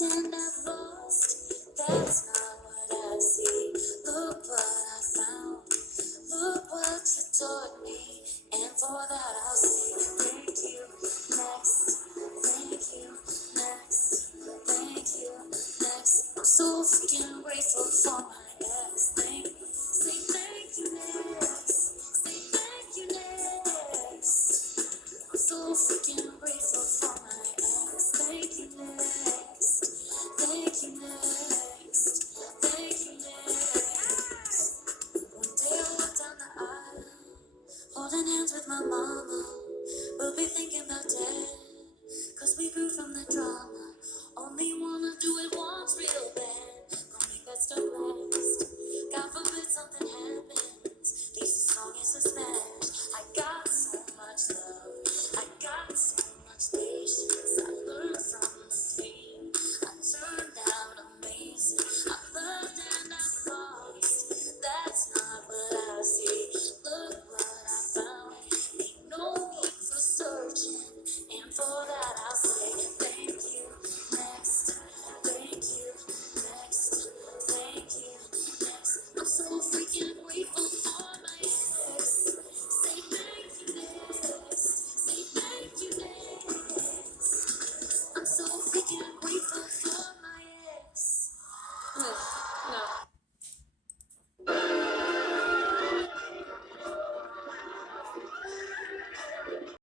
loved and I've lost. That's not what I see. Look what I found. Look what you taught me. And for that I'll say thank you. Next. Thank you. Next. Thank you. Next. I'm so freaking grateful for my ex. Say thank you next. Say thank you next. I'm so freaking grateful for my ex. Thank you next. Thank you next. Thank you next. One day I walk down the aisle, holding hands with my mama. We'll be thinking about dad, cause we grew from the drama. Only wanna do it once real bad. Gonna make that stuff last. God forbid something happens. At least the song is a smash. I got so much love. I got so much patience. I learned from the pain. I turned out amazing. I loved and I lost. That's not what I see. Look what I found. Ain't no need for searching. And for that I'll say thank you. Next. Thank you. Next. Thank you. Next. I'm so freaking grateful for my ex. Say thank you next. Say thank you next. I'm so freaking grateful for my ex. No.